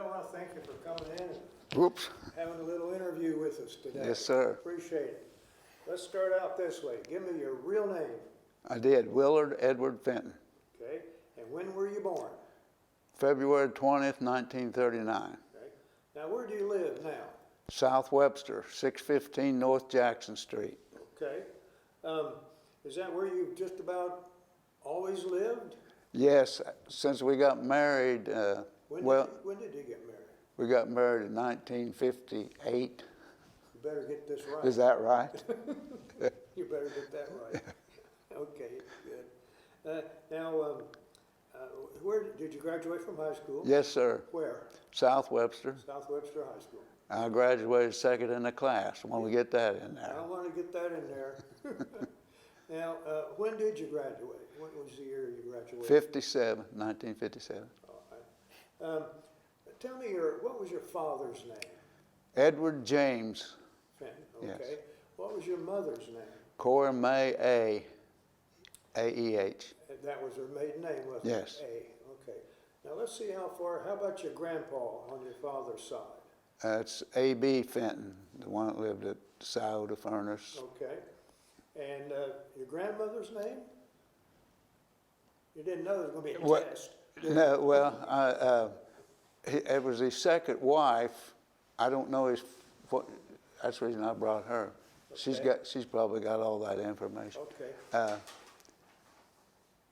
Bill, I want to thank you for coming in and Whoops. having a little interview with us today. Yes, sir. Appreciate it. Let's start out this way. Give me your real name. I did. Willard Edward Fenton. Okay. And when were you born? February 20th, 1939. Okay. Now, where do you live now? South Webster, 615 North Jackson Street. Okay. Is that where you've just about always lived? Yes, since we got married, When did you get married? we got married in 1958. You better get this right. Is that right? You better get that right. Okay, good. Now, where did you graduate from high school? Yes, sir. Where? South Webster. South Webster High School. I graduated second in the class. I want to get that in there. I want to get that in there. Now, when did you graduate? What was the year you graduated? 1957. All right. Tell me, what was your father's name? Edward James. Fenton, Yes. okay. What was your mother's name? Cora May A-E-H. That was her maiden name, wasn't it? Yes. A, okay. Now, let's see how about your grandpa on your father's side? It's A.B. Fenton, the one that lived at Scioto Furnace. Okay. And your grandmother's name? You didn't know there was going to be a test. No, well, it was his second wife. I don't know that's the reason I brought her. Okay. She's probably got all that information. Okay.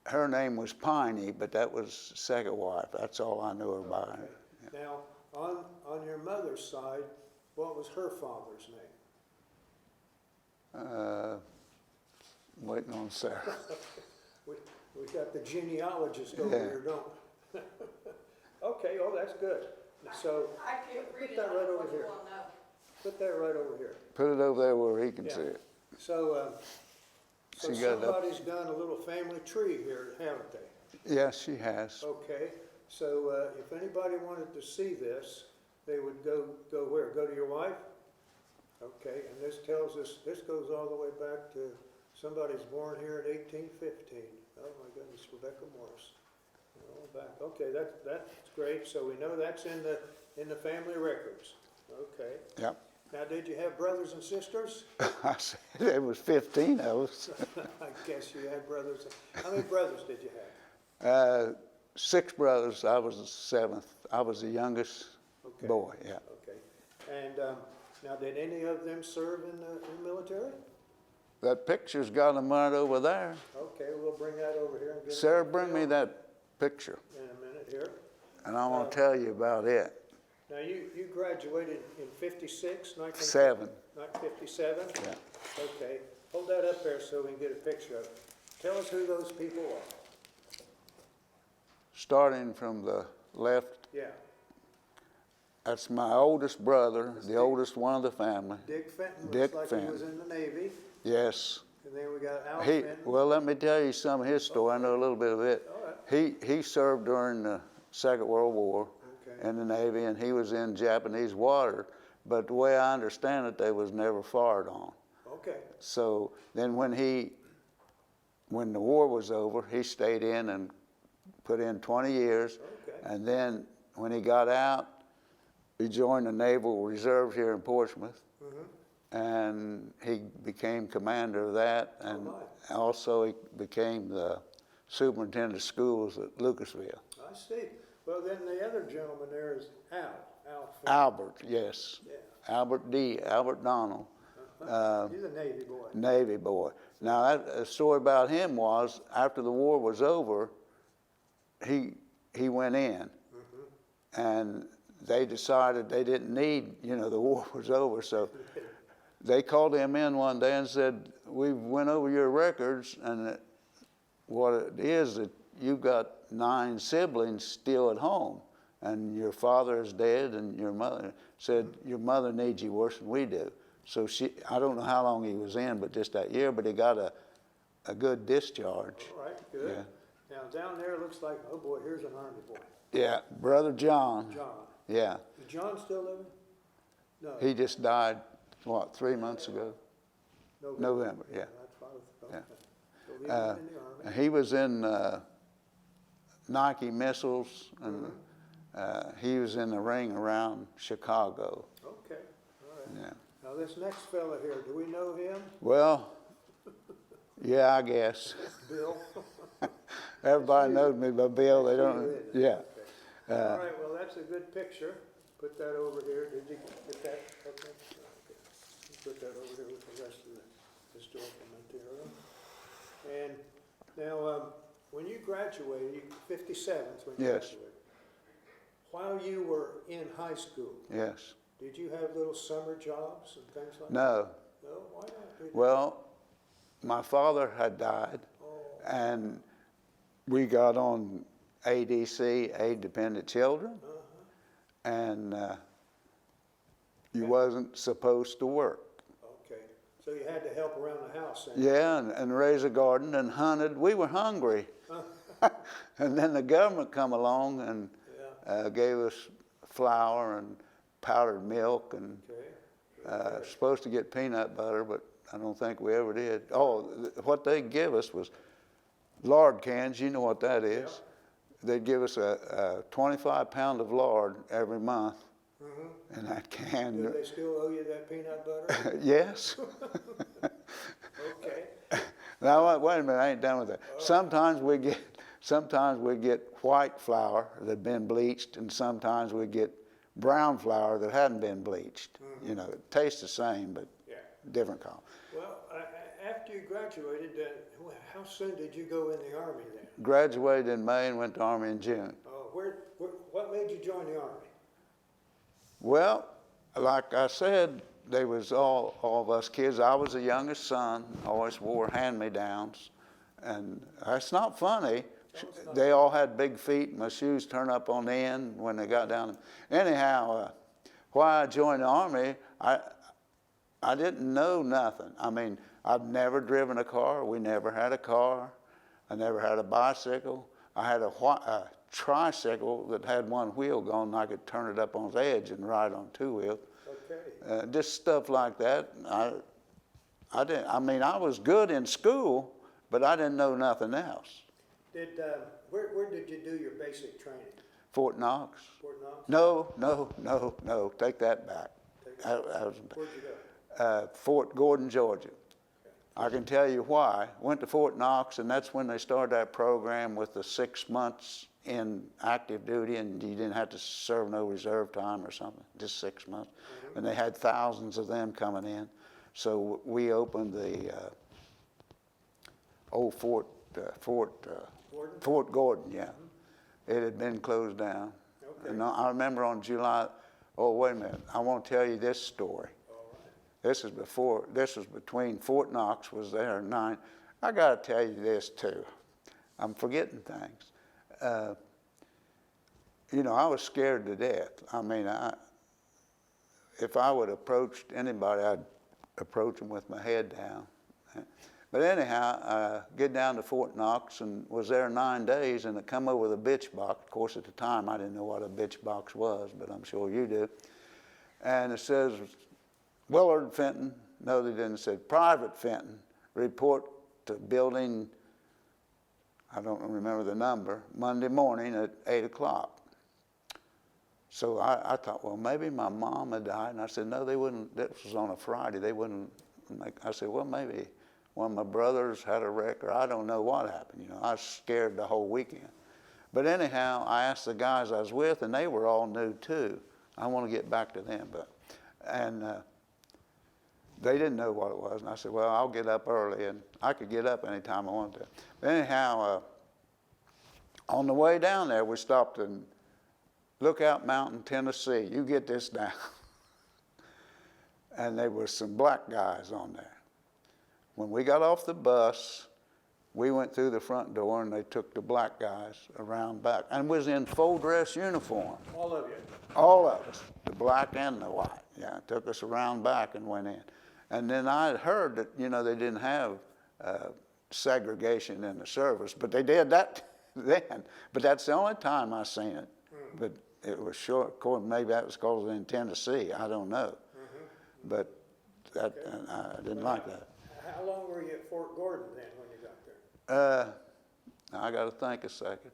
Her name was Piney, but that was second wife. That's all I knew about her. Okay. Now, on your mother's side, what was her father's name? Waiting on Sarah. We got the genealogist over here, don't we? Okay, oh, that's good. So I can't read put it. that I right don't over want you here. all know. Put that right over here. Put it over there where he can Yeah. see it. So She got it up. somebody's done a little family tree here, haven't they? Yes, she has. Okay, so if anybody wanted to see this, they would go where? Go to your wife? Okay, and this tells us, this goes all the way back to somebody's born here in 1815. Oh my goodness, Rebecca Morris. All back. Okay, that's great. So we know that's in the family records. Okay. Yep. Now, did you have brothers and sisters? I said there was 15 of us. I guess you had brothers. How many brothers did you have? 6 brothers. I was the 7th. I was the youngest boy. Yeah. Okay. And now, did any of them serve in the military? That picture's got them right over there. Okay, we'll bring that over here and get Sarah, it bring me that picture, in a minute here. and I want to tell you about it. Now, you graduated in 56, 7. 57? Yeah. Okay. Hold that up there so we can get a picture of it. Tell us who those people are. Starting from the left, Yeah. that's my oldest brother, the oldest one of the family. Dick Fenton Dick looks like he was Fenton. in the Navy. Yes. And then we got Al Fenton. Well, let me tell you some of his story. I know a little bit of it. All right. He served during the Second World War Okay. in the Navy, and he was in Japanese water. But the way I understand it, they was never fired on. Okay. So then when the war was over, he stayed in and put in 20 years. Okay. And then when he got out, he joined the Naval Reserve here in Portsmouth. And he became commander of that, and also he became the superintendent of schools at Lucasville. I see. Well, then the other gentleman there is Al Fenton. Albert, yes. Yeah. Albert Donald. He's a Navy boy. Navy boy. Now, a story about him was, after the war was over, he went in, and they decided they didn't need, the war was over, so they called him in one day and said, "We went over your records, and what it is that you've got 9 siblings still at home, and your father is dead, and your mother said your mother needs you worse than we do." So I don't know how long he was in, but just that year, but he got a good discharge. All right, good. Yeah. Now, down there it looks like, oh boy, here's an Army boy. Yeah, Brother John. John. Yeah, Is John still living? No. he just died, 3 months ago? November, yeah. That's what I was, Yeah. okay. So he was in the Army. He was in Nike missiles, he was in the ring around Chicago. Okay, all right. Yeah. Now this next fella here, do we know him? Well, yeah, I guess. Bill? Everybody knows me by Bill. They don't. You, isn't it? Yeah. Okay. All right, well, that's a good picture. Put that over here. Did you get that? Okay. Put that over here with the rest of the historical material. And now, when you graduated, you 57th when you Yes. graduated. While you were in high school, Yes. did you have little summer jobs and things like that? No. No? Why not? Did you? Well, my father had died, and we got on ADC, Aid Dependent Children, and you wasn't supposed to work. Okay. So you had to help around the house then? Yeah, and raise a garden and hunted. We were hungry. And then the government come along and gave us flour and powdered milk and supposed to get peanut butter, but I don't think we ever did. Oh, what they give us was lard cans. You know what that is. Yeah. They'd give us a 25-pound of lard every month in that can. Do they still owe you that peanut butter? Yes. Okay. Now wait a minute, I ain't done with that. Sometimes we get white flour that had been bleached, and sometimes we get brown flour that hadn't been bleached. You know, it tastes the same, but different color. Well, after you graduated, how soon did you go in the Army then? Graduated in May and went to Army in June. What made you join the Army? Well, like I said, they was all of us kids. I was the youngest son, always wore hand-me-downs. And it's not funny. They all had big feet. My shoes turned up on the end when they got down. Anyhow, why I joined the Army, I didn't know nothing. I mean, I've never driven a car. We never had a car. I never had a bicycle. I had a tricycle that had one wheel going, and I could turn it up on its edge and ride on two wheels. Okay. Just stuff like that. I didn't. I mean, I was good in school, but I didn't know nothing else. Where did you do your basic training? Fort Knox. Fort Knox? No. Take that back. Where'd you go? Fort Gordon, Georgia. I can tell you why. Went to Fort Knox, and that's when they started that program with the 6 months in active duty, and you didn't have to serve no reserve time or something, just 6 months. And they had thousands of them coming in. So we opened the old Fort Gordon, yeah. It had been closed down. Okay. And I remember on July, oh, wait a minute, I want to tell you this story. This was between Fort Knox was there and 9. I got to tell you this too. I'm forgetting things. You know, I was scared to death. I mean, if I would have approached anybody, I'd approach them with my head down. But anyhow, I get down to Fort Knox and was there 9 days, and it come over with a bitch box. Of course, at the time, I didn't know what a bitch box was, but I'm sure you do. And it says, Willard Fenton, no, they didn't, it said Private Fenton, report to building, I don't remember the number, Monday morning at 8 o'clock. So I thought, well, maybe my mom had died. And I said, no, they wouldn't, this was on a Friday, they wouldn't I said, well, maybe one of my brothers had a wreck, or I don't know what happened. You know, I was scared the whole weekend. But anyhow, I asked the guys I was with, and they were all new too. I want to get back to them, and they didn't know what it was. And I said, well, I'll get up early, and I could get up anytime I wanted to. But anyhow, on the way down there, we stopped in Lookout Mountain, Tennessee. You get this down. And there were some black guys on there. When we got off the bus, we went through the front door, and they took the black guys around back, and was in full dress uniform. All of you? All of us, the black and the white. Yeah, took us around back and went in. And then I had heard that, you know, they didn't have segregation in the service, but they did that then. But that's the only time I seen it. But it was short. Of course, maybe that was because it was in Tennessee. I don't know. But that, I didn't like that. How long were you at Fort Gordon then when you got there? I got to think a second.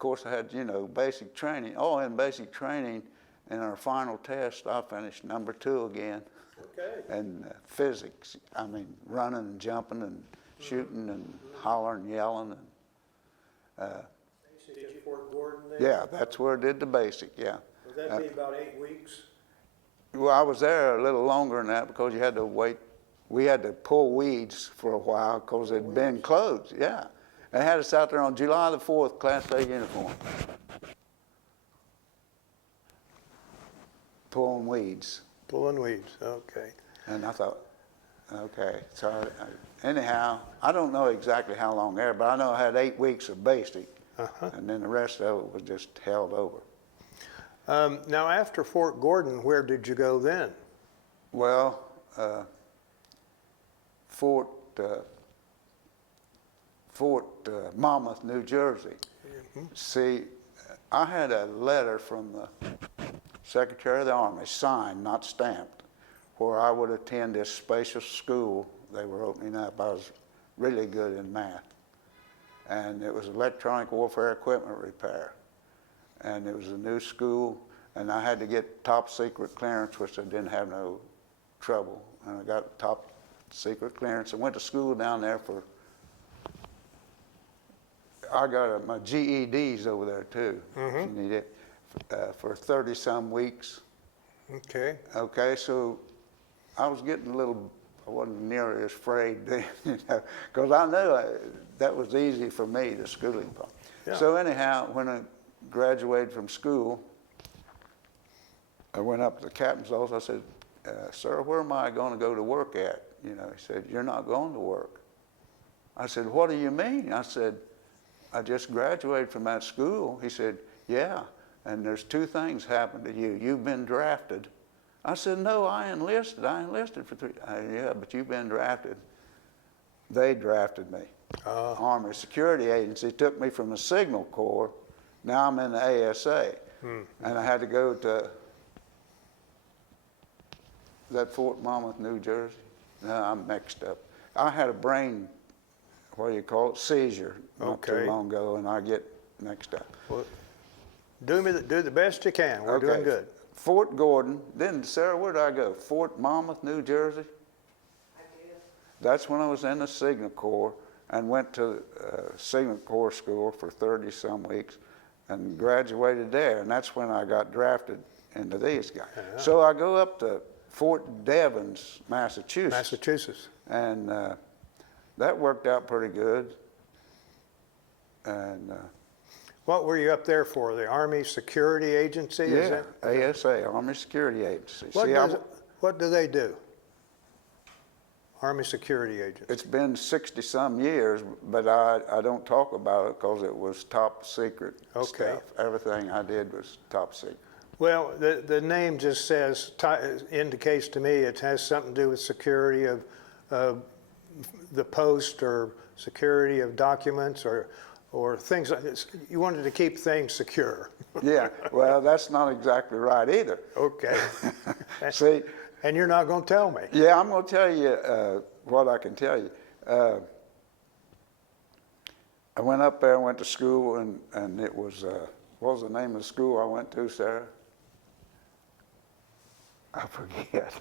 course, I had, you know, basic training. Oh, in basic training, in our final test, I finished number 2 again. Okay. And physics, I mean, running and jumping and shooting and hollering, yelling. And, Did you Fort Gordon there? yeah, that's where I did the basic, yeah. Would that be about 8 weeks? Well, I was there a little longer than that because you had to wait. We had to pull weeds for a while because it'd been closed, yeah. They had us out there on July the 4th, Class A uniform. Pulling weeds. Pulling weeds, okay. And I thought, okay. So anyhow, I don't know exactly how long there, but I know I had 8 weeks of basic. And then the rest of it was just held over. Now, after Fort Gordon, where did you go then? Well, Fort Monmouth, New Jersey. See, I had a letter from the Secretary of the Army, signed, not stamped, where I would attend this spacious school they were opening up. I was really good in math. And it was electronic warfare equipment repair. And it was a new school, and I had to get top secret clearance, which I didn't have no trouble. And I got top secret clearance and went to school down there for, I got my GEDs over there too, if you need it, for 30-some weeks. Okay. Okay, so I was getting a little, I wasn't nearly as afraid then, you know, because I knew that was easy for me, the schooling part. Yeah. So anyhow, when I graduated from school, I went up to the captain's office. I said, sir, where am I going to go to work at? You know, he said, you're not going to work. I said, what do you mean? I said, I just graduated from that school. He said, yeah, and there's 2 things happened to you. You've been drafted. I said, no, I enlisted. I enlisted for 3. Yeah, but you've been drafted. They drafted me. Army Security Agency took me from the Signal Corps. Now I'm in the ASA. And I had to go to that Fort Monmouth, New Jersey. No, I'm mixed up. I had a brain, what do you call it, seizure not too long ago, and I get mixed up. Well, do the best you can. We're doing good. Fort Gordon. Then, Sarah, where did I go? Fort Monmouth, New Jersey? I did. That's when I was in the Signal Corps and went to Signal Corps school for 30-some weeks and graduated there. And that's when I got drafted into these guys. So I go up to Fort Devens, Massachusetts. And that worked out pretty good. And What were you up there for? The Army Security Agency? yeah, ASA, Army Security Agency. What do they do? Army Security Agency. It's been 60-some years, but I don't talk about it because it was top secret stuff. Everything I did was top secret. Well, the name just says, indicates to me it has something to do with security of the post or security of documents or things like this. You wanted to keep things secure. Yeah, well, that's not exactly right either. Okay. See, and you're not going to tell me. yeah, I'm going to tell you what I can tell you. I went up there, went to school, and it was, what was the name of the school I went to, Sarah? I forget.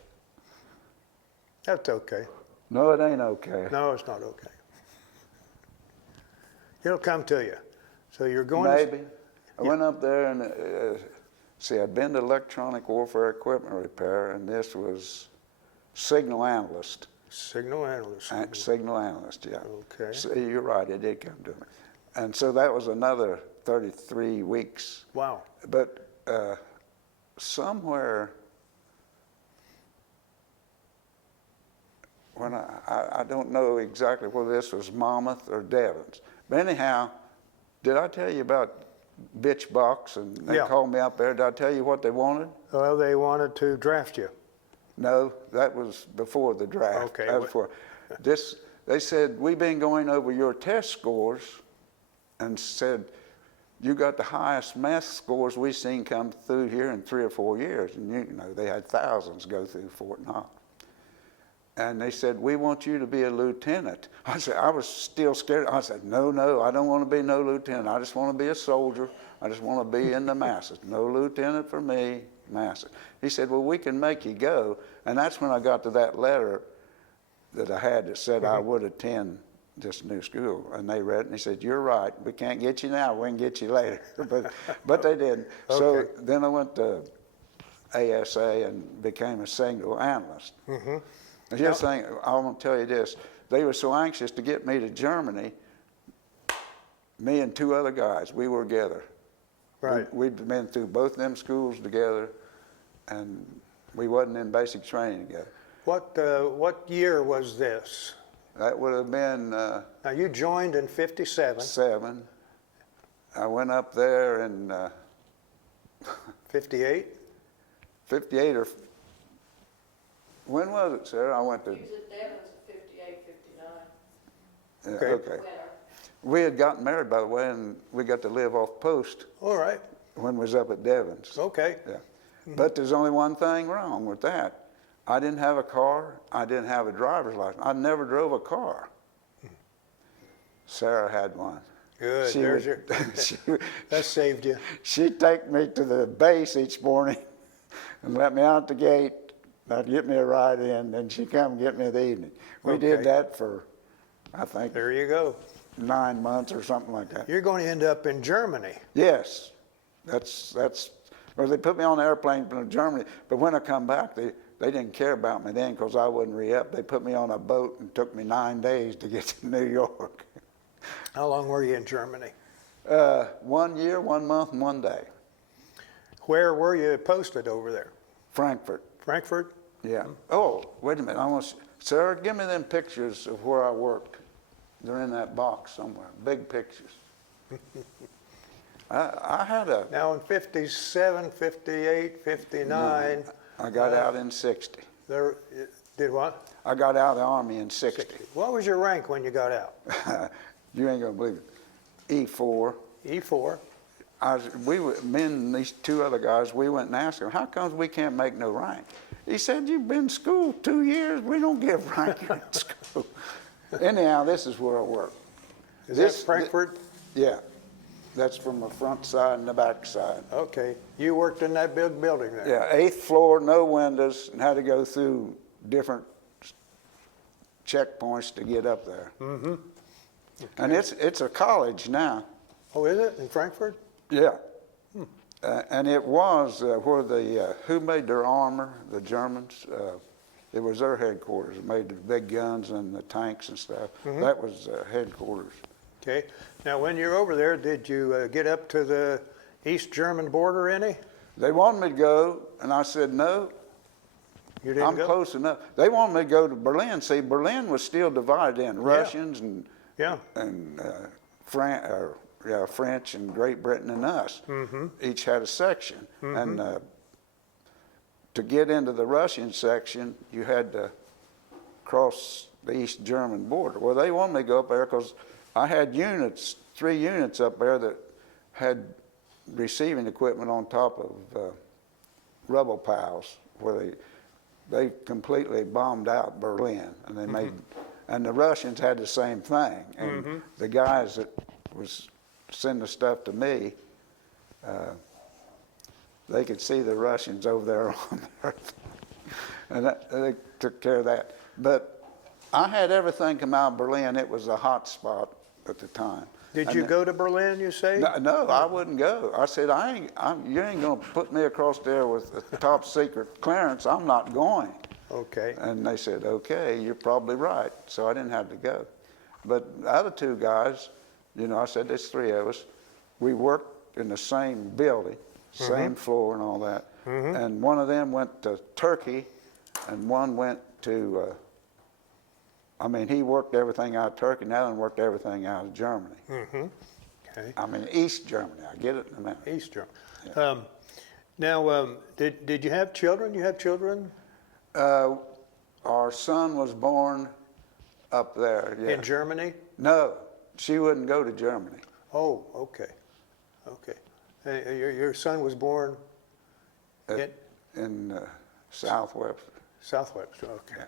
That's okay. No, it ain't okay. No, it's not okay. It'll come to you. So you're going Maybe. I went up there and, see, I'd been to electronic warfare equipment repair, and this was signal analyst. Signal analyst. Signal analyst, yeah. Okay. So you're right, it did come to me. And so that was another 33 weeks. Wow. But somewhere, when I don't know exactly whether this was Monmouth or Devens. But anyhow, did I tell you about Bitch Box and they called me up there? Did I tell you what they wanted? Well, they wanted to draft you. No, that was before the draft. Okay. That was before. They said, we've been going over your test scores and said, you got the highest math scores we've seen come through here in 3 or 4 years. And you know, they had thousands go through Fort Knox. And they said, we want you to be a lieutenant. I said, I was still scared. I said, no, I don't want to be no lieutenant. I just want to be a soldier. I just want to be in the masses. No lieutenant for me, masses. He said, well, we can make you go. And that's when I got to that letter that I had that said I would attend this new school. And they read it, and they said, you're right. We can't get you now. We can get you later. but they didn't. Okay. So then I went to ASA and became a signal analyst. The just thing, I want to tell you this, they were so anxious to get me to Germany, me and two other guys, we were together. Right. We'd been through both them schools together, and we wasn't in basic training together. What year was this? That would have been Now, you joined in 57. 7. I went up there in 58? 58 or, when was it, Sarah? I went to, He was at Devon's in 58, 59. Okay. okay. Winter. We had gotten married, by the way, and we got to live off post All right. when we was up at Devon's. Okay. Yeah. But there's only one thing wrong with that. I didn't have a car. I didn't have a driver's license. I never drove a car. Sarah had one. Good. She There's would- your. That saved you. She'd take me to the base each morning and let me out the gate. I'd get me a ride in, and she'd come and get me in the evening. We Okay. did that for, I think, There you go. 9 months or something like that. You're going to end up in Germany. Yes, that's. Well, they put me on the airplane from Germany, but when I come back, they didn't care about me then because I wouldn't re-up. They put me on a boat and took me 9 days to get to New York. How long were you in Germany? 1 year, 1 month, and 1 day. Where were you posted over there? Frankfurt. Frankfurt? Yeah. Oh, wait a minute. Sarah, give me them pictures of where I worked. They're in that box somewhere. Big pictures. I had a. Now in 57, 58, 59. I got out in 60. There, did what? I got out of the Army in 60. What was your rank when you got out? You ain't gonna believe it. E4. E4. Me and these two other guys, we went and asked him, how comes we can't make no rank? He said, you've been in school 2 years. We don't give rank in school. Anyhow, this is where I work. Is that Frankfurt? Yeah. That's from the front side and the back side. Okay. You worked in that big building there? Yeah, 8th floor, no windows, and had to go through different checkpoints to get up there. Mm-hmm. Okay. And it's a college now. Oh, is it, in Frankfurt? Yeah. And it was where who made their armor, the Germans, it was their headquarters. It made the big guns and the tanks and stuff. Mm-hmm. That was headquarters. Okay. Now, when you're over there, did you get up to the East German border any? They wanted me to go, and I said, no, You didn't I'm go? close enough. They wanted me to go to Berlin. See, Berlin was still divided in Russians and French and Great Britain and us. Mm-hmm. Each had a section. Mm-hmm. And to get into the Russian section, you had to cross the East German border. Well, they wanted me to go up there because I had 3 units up there that had receiving equipment on top of rubble piles where they completely bombed out Berlin, and they made, and the Russians had the same thing. And the guys that was sending the stuff to me, they could see the Russians over there on there, and they took care of that. But I had everything come out of Berlin. It was a hot spot at the time. Did you go to Berlin, you say? No, I wouldn't go. I said, you ain't going to put me across there with a top secret clearance. I'm not going. Okay. And they said, okay, you're probably right. So I didn't have to go. But the other 2 guys, I said, there's 3 of us. We worked in the same building, same floor and all that. And one of them went to Turkey, and one went to, he worked everything out of Turkey, and the other one worked everything out of Germany. Okay. East Germany. I get it in a minute. East Germany. Yeah. Now, did you have children? You have children? Our son was born up there. Yeah. In Germany? No, she wouldn't go to Germany. Oh, okay. Okay. Your son was born in South Webster. South Webster, okay.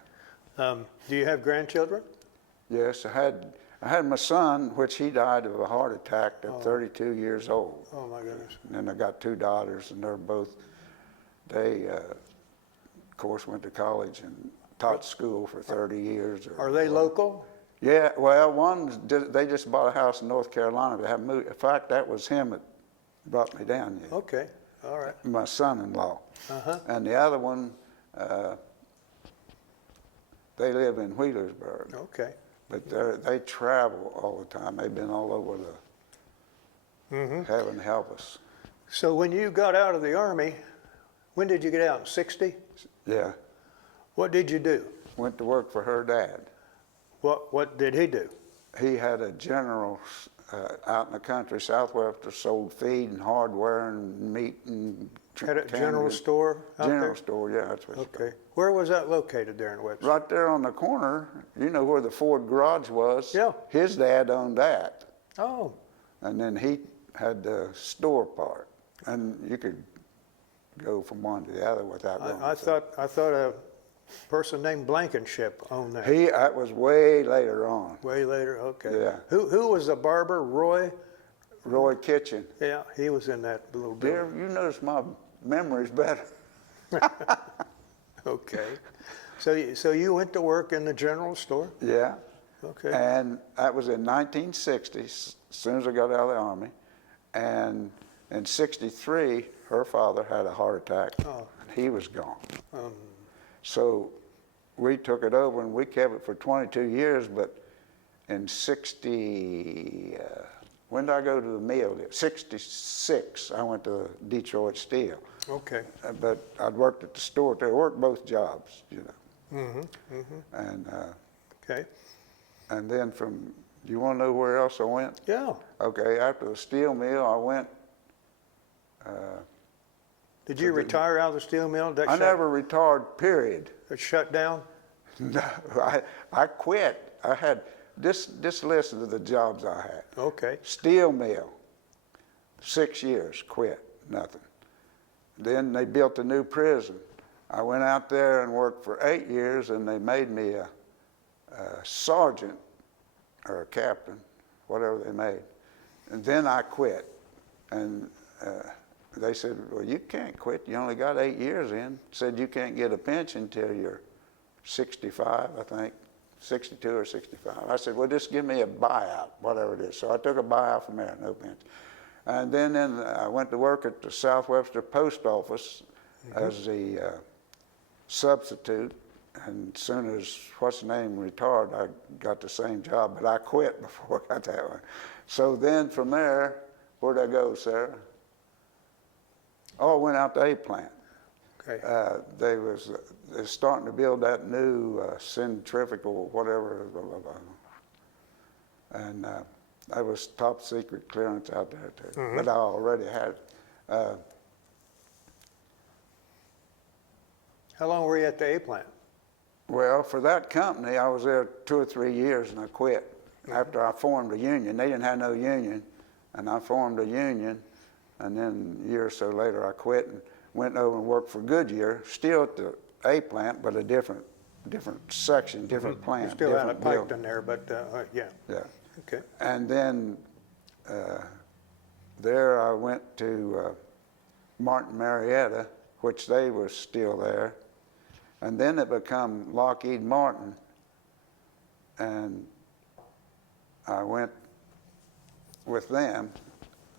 Do you have grandchildren? Yes, I had my son, which he died of a heart attack at 32 years old. Oh, my goodness. And then I got two daughters, and they, of course, went to college and taught school for 30 years. Are they local? Yeah, well, they just bought a house in North Carolina. They haven't moved. In fact, that was him that brought me down here. Okay, all right. My son-in-law. Uh-huh. And the other one, they live in Wheelersburg. Okay. But they travel all the time. They've been all over heaven help us. So when you got out of the Army, when did you get out? 60? Yeah. What did you do? Went to work for her dad. What did he do? He had a general out in the country, South Webster, sold feed and hardware and meat and Had a general store out General there? store, yeah, that's what it's Okay. Where was that located there in Webster? right there on the corner. You know where the Ford garage was? Yeah. His dad owned that. Oh, And then he had the store part. And you could go from one to the other without going. I thought a person named Blankenship owned that. That was way later on. Way later, okay. Yeah. Who was the barber? Roy? Roy Kitchen. Yeah, he was in that little Dear, building. you notice my memory's better. Okay. So you went to work in the general store? Yeah. Okay. And that was in 1960, as soon as I got out of the Army. And in 63, her father had a heart attack. Oh. And he was gone. So we took it over and we kept it for 22 years, but in 60, when did I go to the mill? 66, I went to Detroit Steel. Okay. But I'd worked at the store too. I worked both jobs, you know. And Okay. and then do you want to know where else I went? Yeah. Okay, after the steel mill, I went. Did you retire out of the steel mill? I never retired, period. It shut down? No, I quit. I had, just listen to the jobs I had. Okay. Steel mill, 6 years, quit, nothing. Then they built a new prison. I went out there and worked for 8 years, and they made me a sergeant or a captain, whatever they made. And then I quit. And they said, well, you can't quit. You only got 8 years in. Said you can't get a pension till you're 65, I think, 62 or 65. I said, well, just give me a buyout, whatever it is. So I took a buyout from there, no pension. And then I went to work at the South Webster Post Office as the substitute. And as soon as what's-his-name retired, I got the same job, but I quit before I got that one. So then from there, where'd I go, Sarah? Oh, I went out to A plant. Okay. They're starting to build that new centrifugal whatever, and that was top secret clearance out there too. But I already had it. How long were you at the A plant? Well, for that company, I was there 2 or 3 years, and I quit after I formed a union. They didn't have no union, and I formed a union, and then a year or so later, I quit and went over and worked for Goodyear, still at the A plant, but a different section, different plant. You still had a different pipe building. in there, but yeah. Yeah. Okay. And then there I went to Martin Marietta, which they were still there. And then it became Lockheed Martin. And I went with them.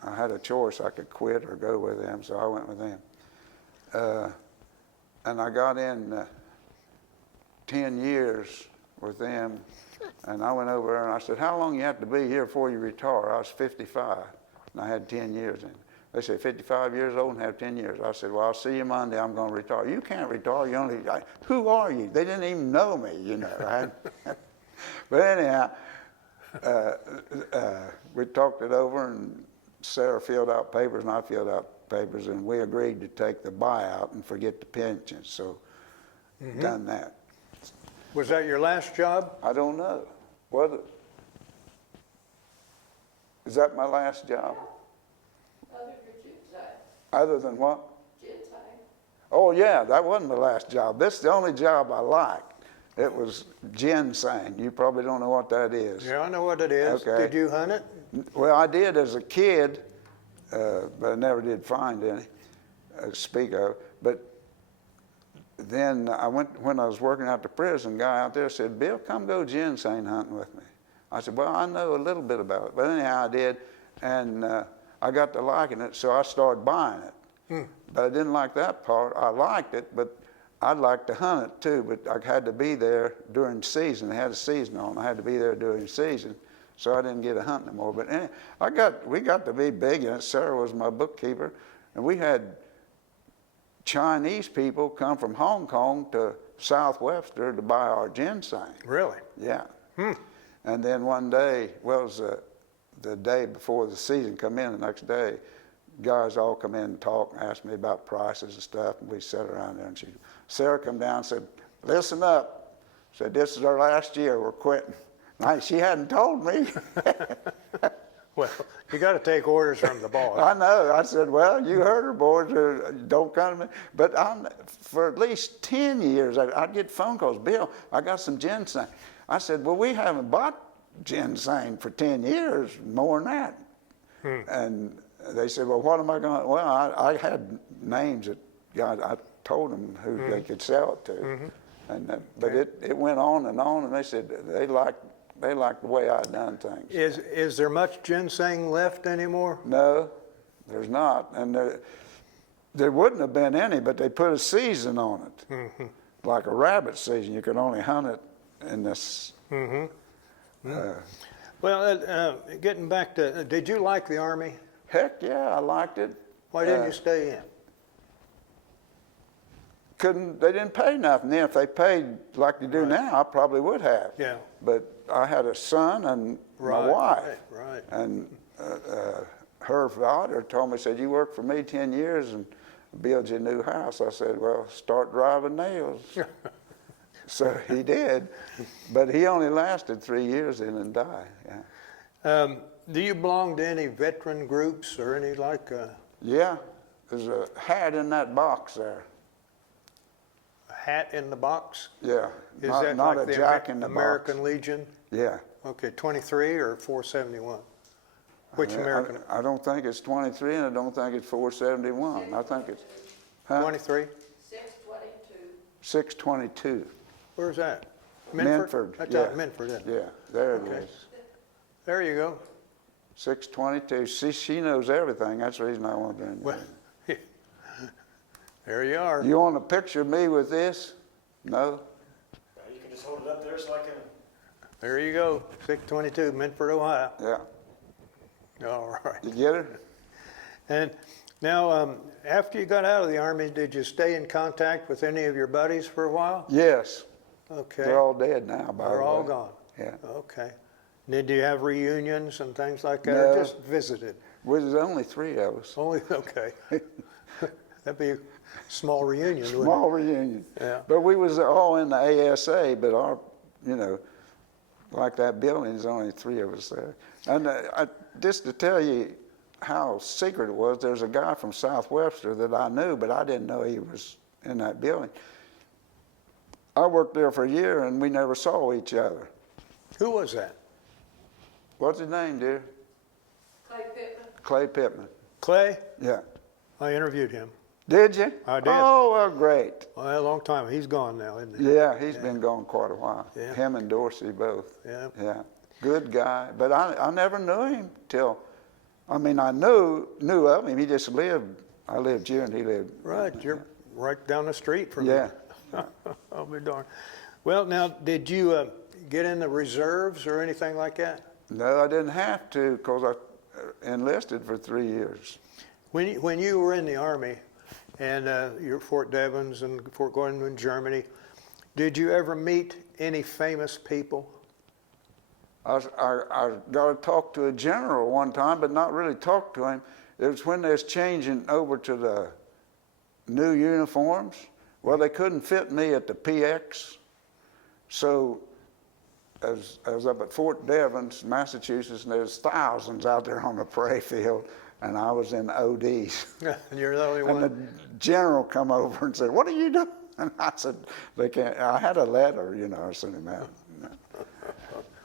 I had a choice. I could quit or go with them, so I went with them. And I got in 10 years with them. And I went over there and I said, how long you have to be here before you retire? I was 55, and I had 10 years in. They said, 55 years old and have 10 years. I said, well, I'll see you Monday. I'm going to retire. You can't retire. Who are you? They didn't even know me, you know. Right? But anyhow, we talked it over, and Sarah filled out papers, and I filled out papers, and we agreed to take the buyout and forget the pension. So, done that. Was that your last job? I don't know. Is that my last job? Other than ginseng. Other than what? Ginseng. Oh, yeah, that wasn't my last job. This is the only job I liked. It was ginseng. You probably don't know what that is. Yeah, I know what it is. Okay. Did you hunt it? Well, I did as a kid, but I never did find any, speak of. But then when I was working out the prison, guy out there said, Bill, come go ginseng hunting with me. I said, well, I know a little bit about it. But anyhow, I did, and I got to liking it, so I started buying it. But I didn't like that part. I liked it, but I'd like to hunt it too, but I had to be there during season. They had a season on. I had to be there during season, so I didn't get to hunt no more. But anyway, we got to be big in it. Sarah was my bookkeeper, and we had Chinese people come from Hong Kong to South Webster to buy our ginseng. Really? Yeah. And then one day, well, it was the day before the season come in, the next day, guys all come in and talk and ask me about prices and stuff, and we sat around there, and Sarah come down and said, listen up. Said, this is our last year, we're quitting. She hadn't told me. Well, you got to take orders from the boss. I know. I said, well, you heard her, boys. Don't come to me. But for at least 10 years, I'd get phone calls. Bill, I got some ginseng. I said, well, we haven't bought ginseng for 10 years, more than that. And they said, well, what am I going to? Well, I had names that I told them who they could sell it to. And but it went on, and they said they liked the way I'd done things. Is there much ginseng left anymore? No, there's not. And there wouldn't have been any, but they put a season on it. Like a rabbit season. You could only hunt it in this. Well, getting back to, did you like the Army? Heck yeah, I liked it. Why didn't you stay in? They didn't pay nothing then. If they paid like they do now, I probably would have. Yeah. But I had a son and my wife. Right. And her father told me, said, you worked for me 10 years and build you a new house. I said, well, start driving nails. So he did, but he only lasted 3 years in and died. Yeah. Do you belong to any veteran groups or any like? Yeah, there's a hat in that box there. A hat in the box? Yeah, Is not, that not like a the jack in the American box. Legion? Yeah. Okay, 23 or 471? Which American? I don't think it's 23 and I don't think it's 471. I think it's 23? 622. 622. Where's that? Minford, That's yeah. out in Minford, isn't it? Yeah, there it Okay. is. There you go. 622. See, she knows everything. That's the reason I want her in there. Well, there you are. You want a picture of me with this? No? You can just hold it up there so I can. There you go. 622, Minford, Ohio. Yeah. All right. You get her? And now, after you got out of the Army, did you stay in contact with any of your buddies for a while? Yes. Okay. They're all dead now, by the way. They're all gone. Yeah. Okay. Did you have reunions and things like that, No. or just visited? Well, there's only 3 of us. Only, okay. That'd be a small reunion, wouldn't Small reunion. Yeah. But we was all in the ASA, but our, like that building, there's only 3 of us there. And just to tell you how secret it was, there's a guy from South Webster that I knew, but I didn't know he was in that building. I worked there for a year and we never saw each other. it? Who was that? What's his name, dear? Clay Pittman. Clay Pittman. Clay? Yeah. I interviewed him. Did you? I did. Oh, well, great. Well, a long time. He's gone now, isn't he? Yeah, he's been gone quite a while. Yeah. Him and Dorsey both. Yeah. Yeah. Good guy. But I never knew him till, I knew of him. He just lived, I lived here and he lived. Right. You're right down the street from Yeah. me. I'll be darned. Well, now, did you get in the reserves or anything like that? No, I didn't have to because I enlisted for 3 years. When you were in the Army and you're at Fort Devens and Fort Gordon in Germany, did you ever meet any famous people? I got to talk to a general one time, but not really talk to him. It was when they was changing over to the new uniforms. Well, they couldn't fit me at the PX. So I was up at Fort Devens, Massachusetts, and there's thousands out there on the parade field, and I was in ODs. And you're the only And one. the general come over and said, "What are you doing?" And I said, they can't, I had a letter, you know, I sent him out.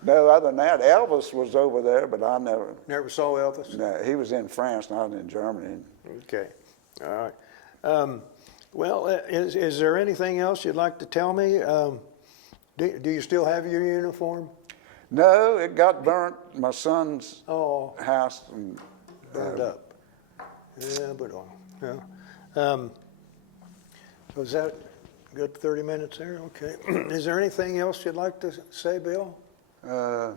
No, other than that, Elvis was over there, but I never, Never saw Elvis? no, he was in France, not in Germany. Okay, all right. Well, is there anything else you'd like to tell me? Do you still have your uniform? No, it got burnt, my son's Oh, house. And, burned up. Yeah, but, yeah. Was that good 30 minutes there? Okay. Is there anything else you'd like to say, Bill? I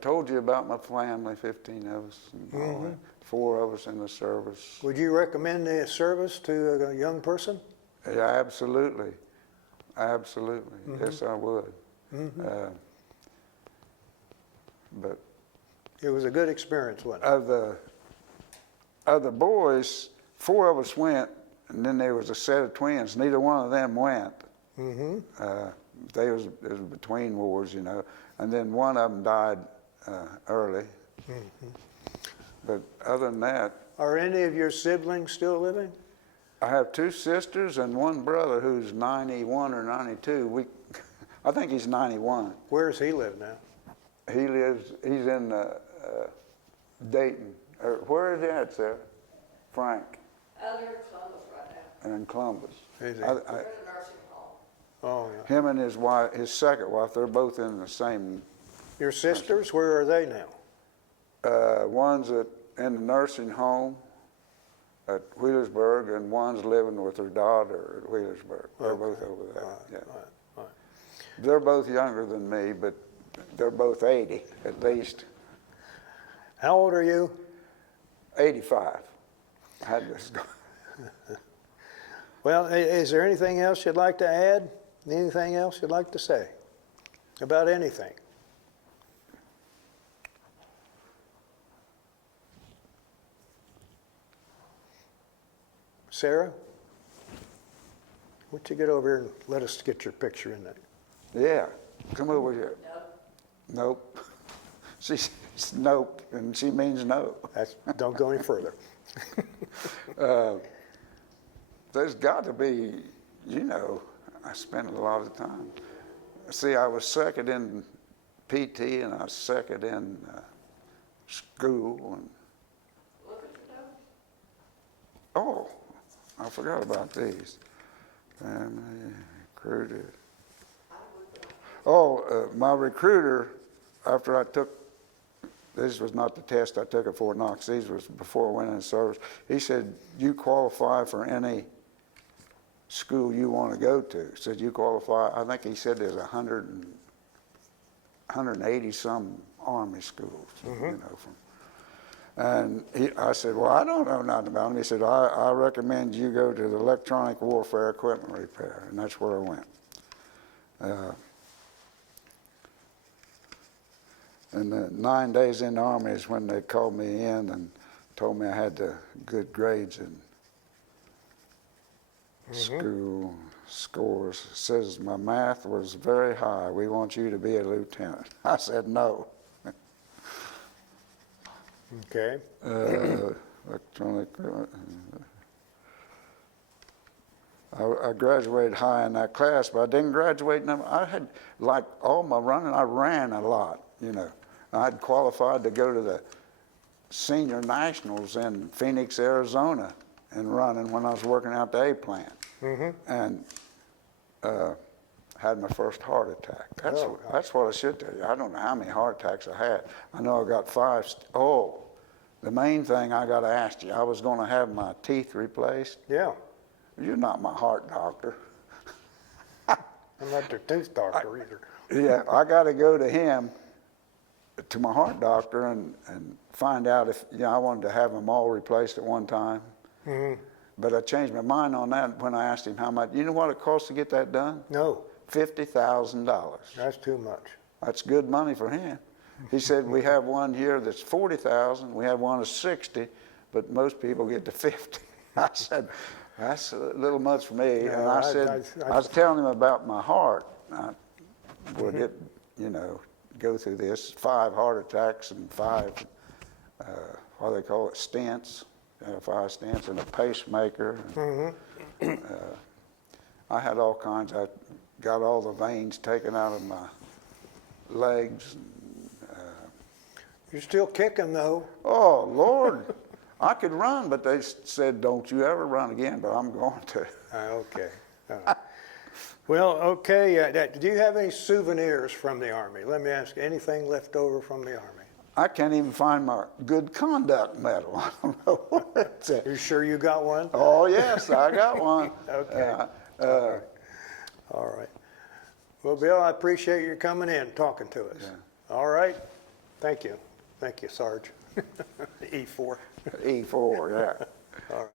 told you about my family, 15 of us, and all that. 4 of us in the service. Would you recommend the service to a young person? Yeah, absolutely. Absolutely. Yes, I would. But It was a good experience, wasn't it? of the boys, 4 of us went, and then there was a set of twins. Neither one of them went. It was between wars, you know, and then one of them died early. But other than that, Are any of your siblings still living? I have 2 sisters and 1 brother who's 91 or 92. I think he's 91. Where does he live now? He's in Dayton. Or where is that, Sarah? Frank, They're in Columbus right now. in Columbus. Is he? They're in a nursing home. Oh, yeah. Him and his wife, his second wife, they're both in the same. Your sisters, where are they now? One's in the nursing home at Wheelersburg, and one's living with her daughter at Wheelersburg. They're both over there. Yeah. Right. They're both younger than me, but they're both 80 at least. How old are you? 85. I had this go. Well, is there anything else you'd like to add? Anything else you'd like to say about anything? Sarah? Why don't you get over here and let us get your picture in there? Yeah, come over here. No. Nope. She says nope, and she means no. Don't go any further. There's got to be, you know, I spent a lot of time. See, I was second in PT, and I was second in school. And, Look at your notes. oh, I forgot about these. Family, recruited. Oh, my recruiter, after I took, this was not the test I took at Fort Knox, these was before I went into service, he said, you qualify for any school you want to go to. He said, you qualify, I think he said there's 180 some Army schools, you know. And I said, well, I don't know nothing about them. He said, I recommend you go to the electronic warfare equipment repair, and that's where I went. And 9 days in the Army is when they called me in and told me I had the good grades in school scores. It says my math was very high. We want you to be a lieutenant. I said no. Okay. Electronic. I graduated high in that class, but I didn't graduate. I had, like all my running, I ran a lot, you know. I'd qualified to go to the senior nationals in Phoenix, Arizona, and running when I was working out the A plant. And had my first heart attack. That's what I should tell you. I don't know how many heart attacks I had. I know I got 5. The main thing I got to ask you, I was going to have my teeth replaced. Yeah. You're not my heart doctor. I'm not their tooth doctor either. Yeah, I got to go to him, to my heart doctor, and find out if, you know, I wanted to have them all replaced at one time. But I changed my mind on that when I asked him how much. You know what it costs to get that done? No, $50,000. that's too much. That's good money for him. He said, we have one here that's $40,000. We have one that's $60,000, but most people get to $50,000. I said, that's a little much for me. No, and I said, I was telling him about my heart. Would it, you know, go through this 5 heart attacks and 5, what do they call it, stents, 5 stents and a pacemaker. I had all kinds. I got all the veins taken out of my legs. You're still kicking though. Oh, Lord. I could run, but they said, don't you ever run again, but I'm going to. Okay. All right. Well, okay, do you have any souvenirs from the Army? Let me ask you, anything left over from the Army? I can't even find my good conduct medal. I don't know what it's at. You sure you got one? Oh, yes, I got one. Okay. All right. Well, Bill, I appreciate you coming in, talking to us. Yeah. All right. Thank you. Thank you, Sarge. E4. E4, yeah. All right.